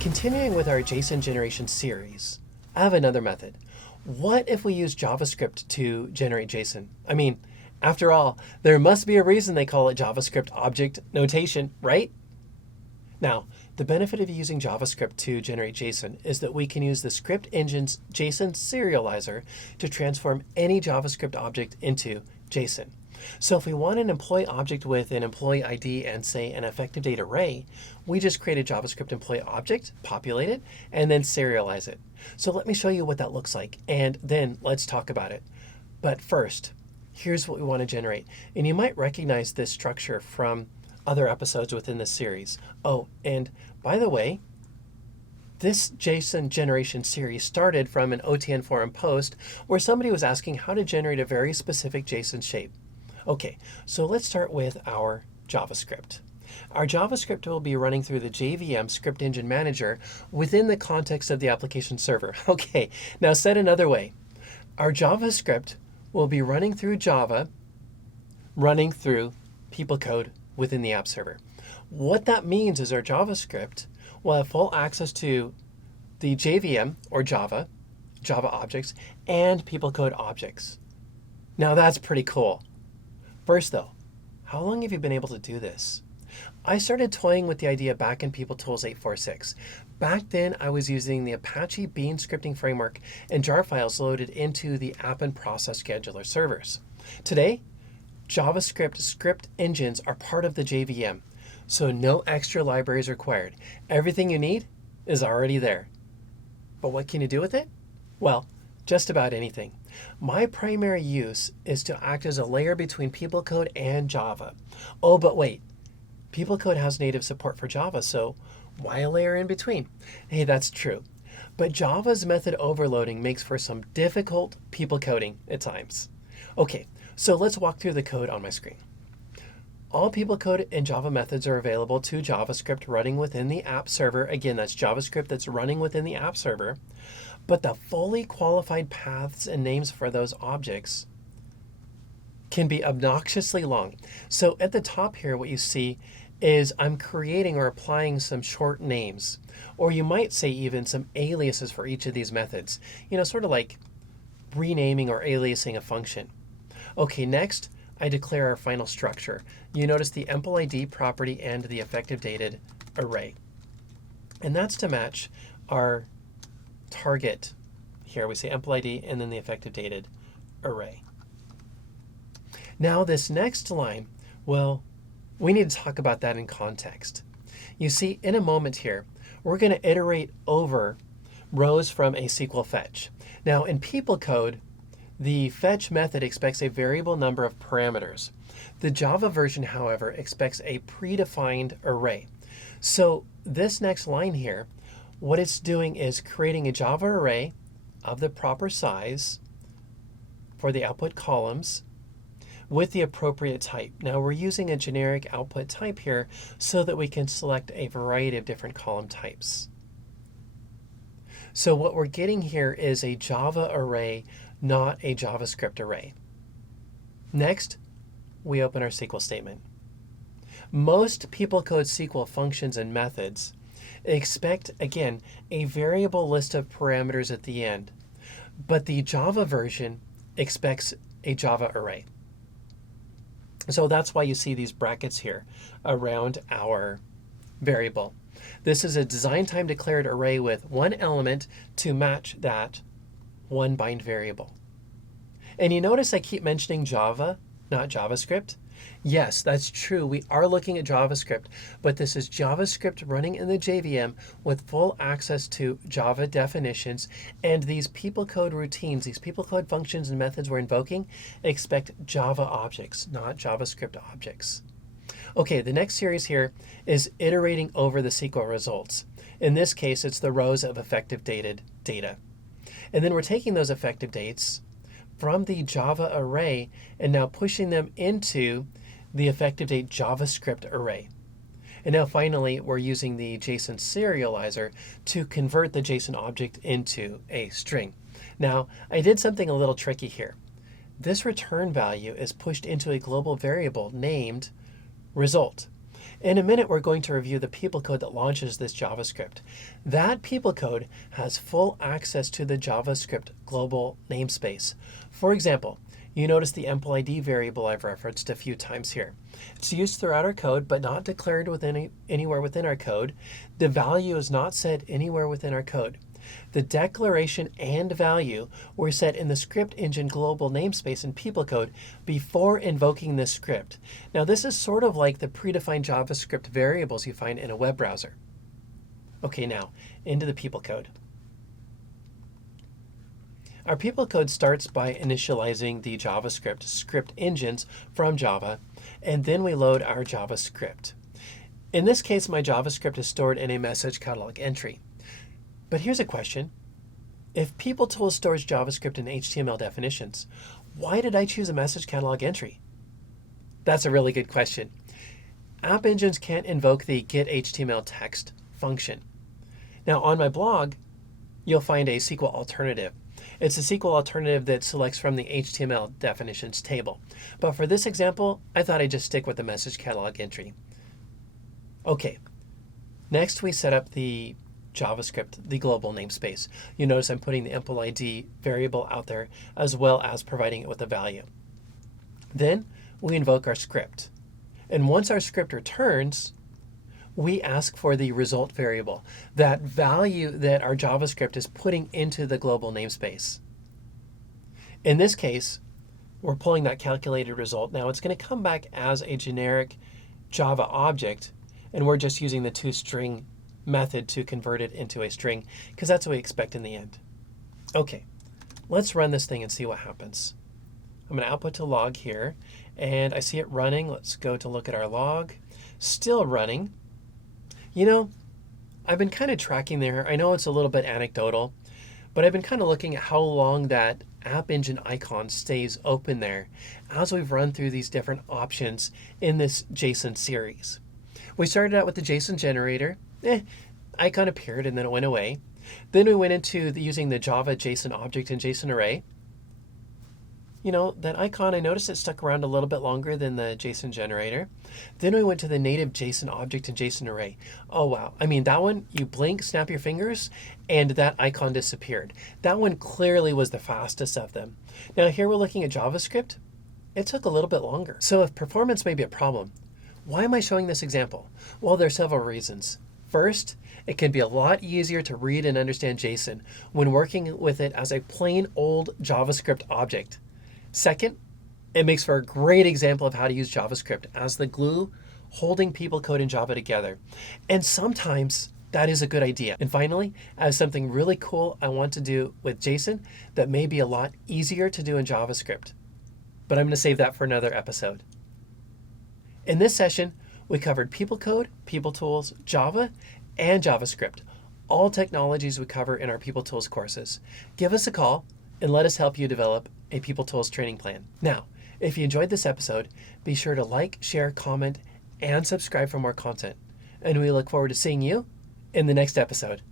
Continuing with our JSON generation series, I have another method. What if we use JavaScript to generate JSON? I mean, after all, there must be a reason they call it JavaScript object notation, right? Now, the benefit of using JavaScript to generate JSON is that we can use the script engine's JSON serializer to transform any JavaScript object into JSON. So if we want an employee object with an employee ID and say an effective date array, we just create a JavaScript employee object, populate it, and then serialize it. So let me show you what that looks like, and then let's talk about it. But first, here's what we want to generate. And you might recognize this structure from other episodes within this series. Oh, and by the way, this JSON generation series started from an OTN forum post where somebody was asking how to generate a very specific JSON shape. Okay, so let's start with our JavaScript. Our JavaScript will be running through the JVM script engine manager within the context of the application server. Okay, now said another way, our JavaScript will be running through Java, running through PeopleCode within the app server. What that means is our JavaScript will have full access to the JVM or Java objects, and PeopleCode objects. Now that's pretty cool. First though, how long have you been able to do this? I started toying with the idea back in PeopleTools 8.4.6. Back then, I was using the Apache Bean scripting framework and jar files loaded into the app and process scheduler servers. Today, JavaScript script engines are part of the JVM, so no extra libraries required. Everything you need is already there. But what can you do with it? Well, just about anything. My primary use is to act as a layer between PeopleCode and Java. Oh, but wait, PeopleCode has native support for Java, so why a layer in between? Hey, that's true. But Java's method overloading makes for some difficult PeopleCoding at times. Okay, so let's walk through the code on my screen. All PeopleCode and Java methods are available to JavaScript running within the app server. Again, that's JavaScript that's running within the app server. But the fully qualified paths and names for those objects can be obnoxiously long. So at the top here, what you see is I'm creating or applying some short names, or you might say even some aliases for each of these methods. You know, sort of like renaming or aliasing a function. Okay, next, I declare our final structure. You notice the empl ID property and the effective dated array. And that's to match our target. Here we say empl ID and then the effective dated array. Now this next line, well, we need to talk about that in context. You see, in a moment here, we're going to iterate over rows from a SQL fetch. Now in PeopleCode, the fetch method expects a variable number of parameters. The Java version, however, expects a predefined array. So this next line here, what it's doing is creating a Java array of the proper size for the output columns with the appropriate type. Now we're using a generic output type here so that we can select a variety of different column types. So what we're getting here is a Java array, not a JavaScript array. Next, we open our SQL statement. Most PeopleCode SQL functions and methods expect, again, a variable list of parameters at the end, but the Java version expects a Java array. So that's why you see these brackets here around our variable. This is a design time declared array with one element to match that one bind variable. And you notice I keep mentioning Java, not JavaScript. Yes, that's true. We are looking at JavaScript, but this is JavaScript running in the JVM with full access to Java definitions, and these PeopleCode routines, these PeopleCode functions and methods we're invoking expect Java objects, not JavaScript objects. Okay, the next series here is iterating over the SQL results. In this case, it's the rows of effective dated data. And then we're taking those effective dates from the Java array and now pushing them into the effective date JavaScript array. And now finally, we're using the JSON serializer to convert the JSON object into a string. Now, I did something a little tricky here. This return value is pushed into a global variable named result. In a minute, we're going to review the PeopleCode that launches this JavaScript. That PeopleCode has full access to the JavaScript global namespace. For example, you notice the employee ID variable I've referenced a few times here. It's used throughout our code, but not declared anywhere within our code. The value is not set anywhere within our code. The declaration and value were set in the script engine global namespace in PeopleCode before invoking this script. Now, this is sort of like the predefined JavaScript variables you find in a web browser. Okay, now into the PeopleCode. Our PeopleCode starts by initializing the JavaScript script engines from Java, and then we load our JavaScript. In this case, my JavaScript is stored in a message catalog entry. But here's a question. If PeopleTools stores JavaScript in HTML definitions, why did I choose a message catalog entry? That's a really good question. App engines can't invoke the getHTML text function. Now on my blog, you'll find a SQL alternative. It's a SQL alternative that selects from the HTML definitions table. But for this example, I thought I'd just stick with the message catalog entry. Okay, next we set up the JavaScript, the global namespace. You notice I'm putting the employee ID variable out there as well as providing it with a value. Then we invoke our script. And once our script returns, we ask for the result variable, that value that our JavaScript is putting into the global namespace. In this case, we're pulling that calculated result. Now it's going to come back as a generic Java object, and we're just using the toString method to convert it into a string because that's what we expect in the end. Okay, let's run this thing and see what happens. I'm going to output to log here, and I see it running. Let's go to look at our log. Still running. You know, I've been kind of tracking there. I know it's a little bit anecdotal, but I've been kind of looking at how long that app engine icon stays open there as we've run through these different options in this JSON series. We started out with the JSON generator. Icon appeared and then it went away. Then we went into using the Java JSON object and JSON array. You know, that icon, I noticed it stuck around a little bit longer than the JSON generator. Then we went to the native JSON object and JSON array. Oh, wow. I mean, that one, you blink, snap your fingers, and that icon disappeared. That one clearly was the fastest of them. Now here we're looking at JavaScript. It took a little bit longer. So if performance may be a problem, why am I showing this example? Well, there are several reasons. First, it can be a lot easier to read and understand JSON when working with it as a plain old JavaScript object. Second, it makes for a great example of how to use JavaScript as the glue holding PeopleCode and Java together. And sometimes that is a good idea. And finally, I have something really cool I want to do with JSON that may be a lot easier to do in JavaScript. But I'm going to save that for another episode. In this session, we covered PeopleCode, PeopleTools, Java, and JavaScript, all technologies we cover in our PeopleTools courses. Give us a call and let us help you develop a PeopleTools training plan. Now, if you enjoyed this episode, be sure to like, share, comment, and subscribe for more content. And we look forward to seeing you in the next episode.